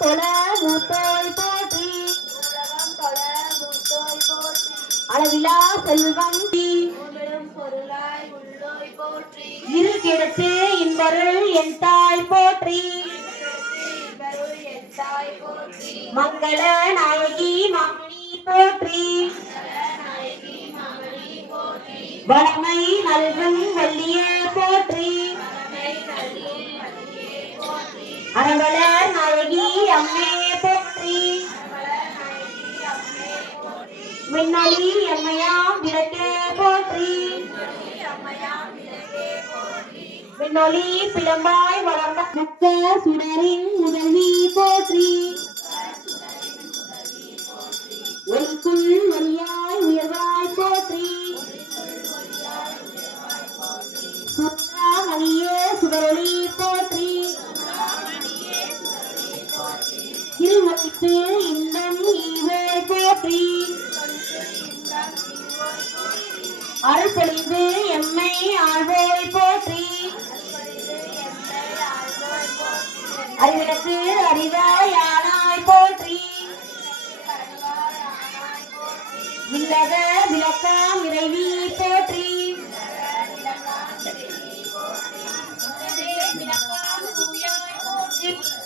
தொழ மூத்தோய் போற்றி. அளவிலா செல்வம் இரு கிடத்து இன்பருள் என் தாய் போற்றி. மங்கள நாயகி மாமணி போற்றி. வளமை நல்கும் வள்ளிய போற்றி. அரவலர் நாயகி அம்மே போற்றி. மின்னொளி அம்மையாம் விளக்கே போற்றி. விண்ணொளி பிளம்பாய் வளர்ந்த மக்க சுடரின் முதல்வி போற்றி. ஒளிக்குள் உயர்வாய் போற்றி. சுடரொளி போற்றி. இருவழிக்கு இன்பம் ஈவே போற்றி. அருள் பொழிந்து எம்மை ஆழ்வோரை போற்றி. அறிவிடத்து அறிவாயானாய் போற்றி. இல்லத விளக்கம் இறைவி போற்றி. விளக்கம் தூயாய் போற்றி.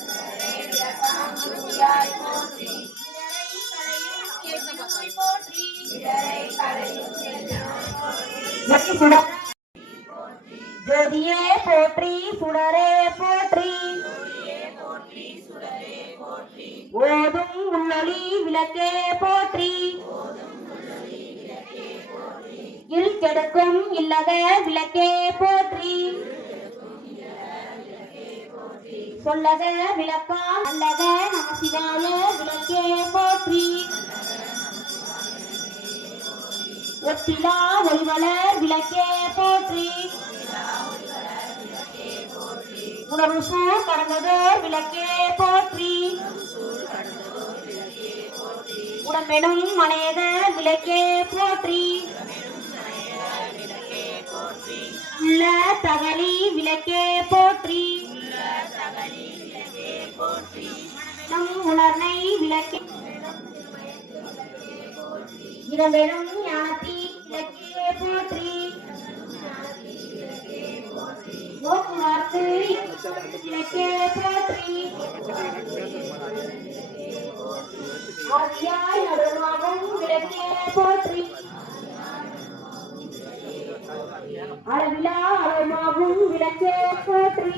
ஜோதியே போற்றி சுடரே போற்றி. ஓதும் உள்ளொளி விளக்கே போற்றி. இல் கெடுக்கும் இல்லக விளக்கே போற்றி. சொல்லக விளக்கா அல்லக நமசிவாய. ஒத்திலா ஒளிவளர் விளக்கே போற்றி. உணர்வு சூழ் கடந்ததோர் விளக்கே போற்றி. உடம்பெனும் மனையத விளக்கே போற்றி. உள்ள தகலி விளக்கே போற்றி. நம் உணர்னை விளக்கே. இடம்பெறும் ஞானத்தின் விளக்கே போற்றி நோக்குமார்க்கு விளக்கே போற்றி ஆதியாய் நடுவாகும் விளக்கே போற்றி அளவிலா அளமாகும் விளக்கே போற்றி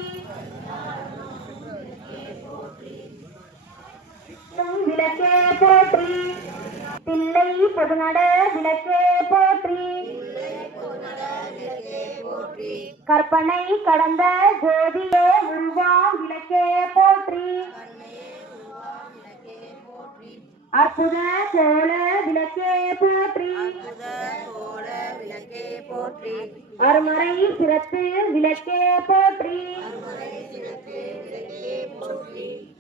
நம் விளக்கே போற்றி தில்லை பொதுநட விளக்கே போற்றி. கற்பனை கடந்த ஜோதியே உருவாம் விளக்கே போற்றி. அற்புத கோல விளக்கே போற்றி. அருமறை சிரத்து விளக்கே போற்றி.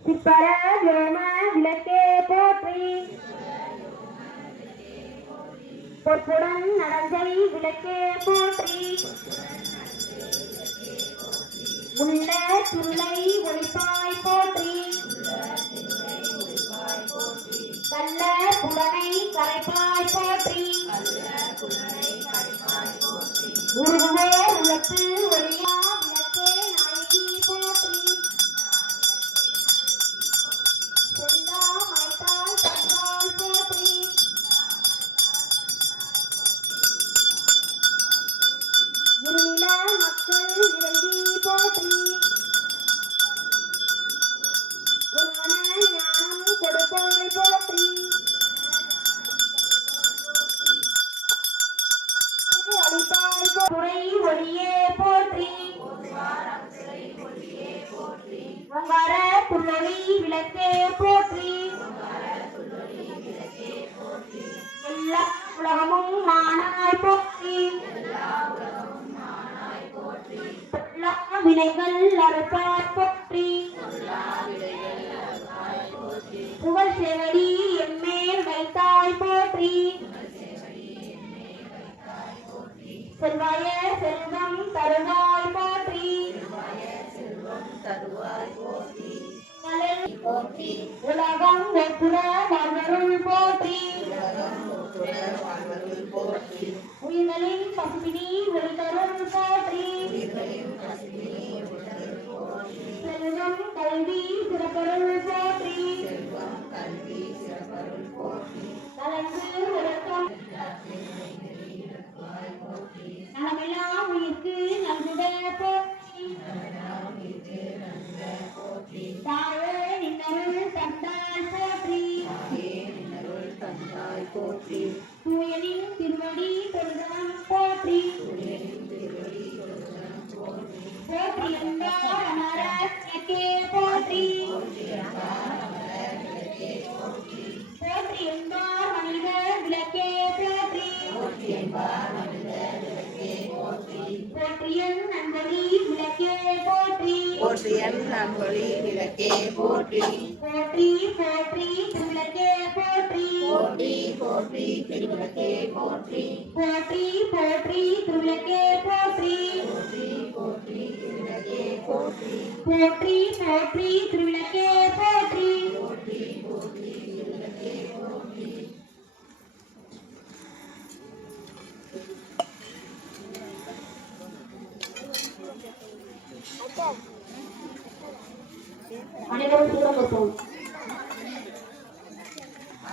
சிற்பர விரோம விளக்கே போற்றி. பொற்புடன் நடந்தை விளக்கே போற்றி. உள்ள துருளை ஒளிப்பாய் போற்றி. கல்ல புலன் ஓங்கார புல்லொளி விளக்கே போற்றி. எல்லா உலகமும் மானாய் போற்றி. எல்லா வினைகள் அறுப்பாய் போற்றி. புகழ் செவடி எம்மேல் வைத்தாய் போற்றி. செல்வாய செல்வம் தருவாய் கலல் உலகம் வெப்புற மன்னருள் போற்றி உயிர்களின் பசுபினி ஒளிதருள் போற்றி செல்வம் கல்வி சிறப்பருள் போற்றி கலந்து உறக்கம் நலமெல்லாம் உயிர்க்கு போற்றி தாழே நின்னருள் தந்தாள் போற்றி தூயனின் திருவடி தொழுதனம் போற்றி போற்றி போற்றி என்பார் மனித விளக்கே போற்றி போற்றியன் நந்தனி விளக்கே போற்றி போற்றியன் நம்பொழி விளக்கே போற்றி போற்றி போற்றி திருவிளக்கே போற்றி போற்றி போற்றி திருவிளக்கே போற்றி போற்றி போற்றி திருவிளக்கே போற்றி போற்றி திருவிளக்கே போற்றி போற்றி போற்றி திருவிளக்கே போற்றி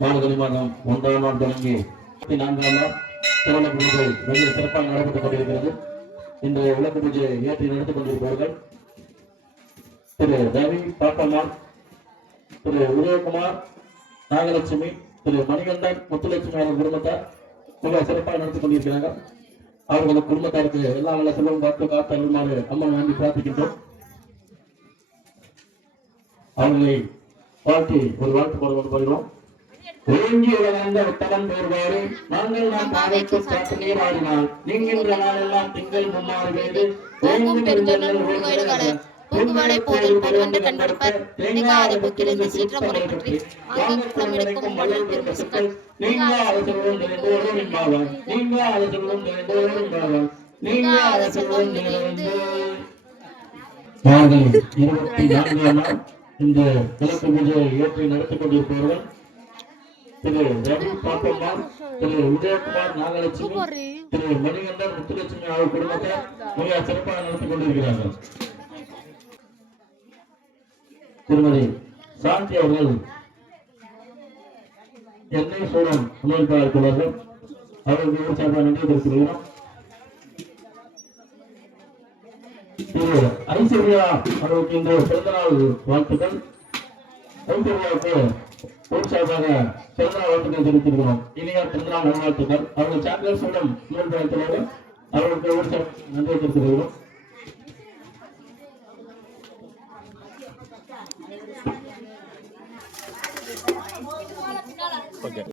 பாலகனிமானம் ஒன்றாம் நாள் தொடங்கி நான்காம் நாள் திருமண பூஜை வெகு சிறப்பாக நடைபெற்று கொண்டிருக்கிறது. இந்த விளக்கு பூஜையை ஏற்றி நடத்தி கொண்டிருப்பார்கள் திரு ரவி பாப்பம்மாள் திரு உதயகுமார் நாகலட்சுமி திரு மணிகண்டன் முத்துலட்சுமி அவர்கள் குடும்பத்தார் மிக சிறப்பாக நடத்தி கொண்டிருக்கிறாங்க அவர்களது குடும்பத்தாருக்கு எல்லா நல்ல செல்வம் பார்த்து காத்து அருள்மாறு அம்மன் வேண்டி பிரார்த்திக்கின்றோம். அவர்களை வாழ்த்தி ஒரு வாழ்த்து போடுவோம் ஓங்கி வளர்ந்த உத்தமன் பேர்வாறு நாங்கள் நாம் பாதைக்கு காத்து நீராடினால் நீங்கின்ற நாளெல்லாம் திங்கள் மும்மாறு பெய்து ஓங்கும் பெருந்தொடர் முழுகோயில்கள பூங்குவாடை போதில் பருவென்று கண்டெடுப்பர் நினைக்காத புக்கிலிருந்து சீற்றம் முறை பற்றி. ஆங்கி குளம் எடுக்கும் வள்ளல் பெரும்பசுக்கள் நீங்க அரசுடன் நிறைந்தோரும் என்பாவான் நீங்க அரசுடன் நிறைந்தோரும் என்பாவான் நீங்க அரசுடன் நிறைந்து மார்கழி இருபத்தி நான்காம் நாள் இந்த விளக்கு பூஜையை ஏற்றி நடத்திக் கொண்டிருப்பவர்கள் திரு ரவி பாப்பம்மா திரு உதயகுமார் நாகலட்சுமி திரு மணிகண்டன் முத்துலட்சுமி ஆகிய குடும்பத்தை மிக சிறப்பாக நடத்தி கொண்டிருக்கிறார்கள். திருமதி சாந்தி அவர்கள் எண்ணெய் சோழன் அமெரிக்காவிற்குள்ளார்கள் அவர்களுக்கு ஒரு சார்பாக நன்றி தெரிவித்துள்ளோம் திரு ஐஸ்வர்யா அவர்களுக்கு இந்த பிறந்தநாள் வாழ்த்துக்கள். ஐஸ்வர்யாவுக்கு சார்பாக பிறந்தநாள் வாழ்த்துக்கள் தெரிவித்திருக்கிறோம் இனிய பிறந்தநாள் நல்வாழ்த்துக்கள். அவர்கள் சாம்பியன் சோழன் அமெரிக்காவிற்குள்ளார்கள் அவர்களுக்கு ஒரு சார் நன்றி Okay.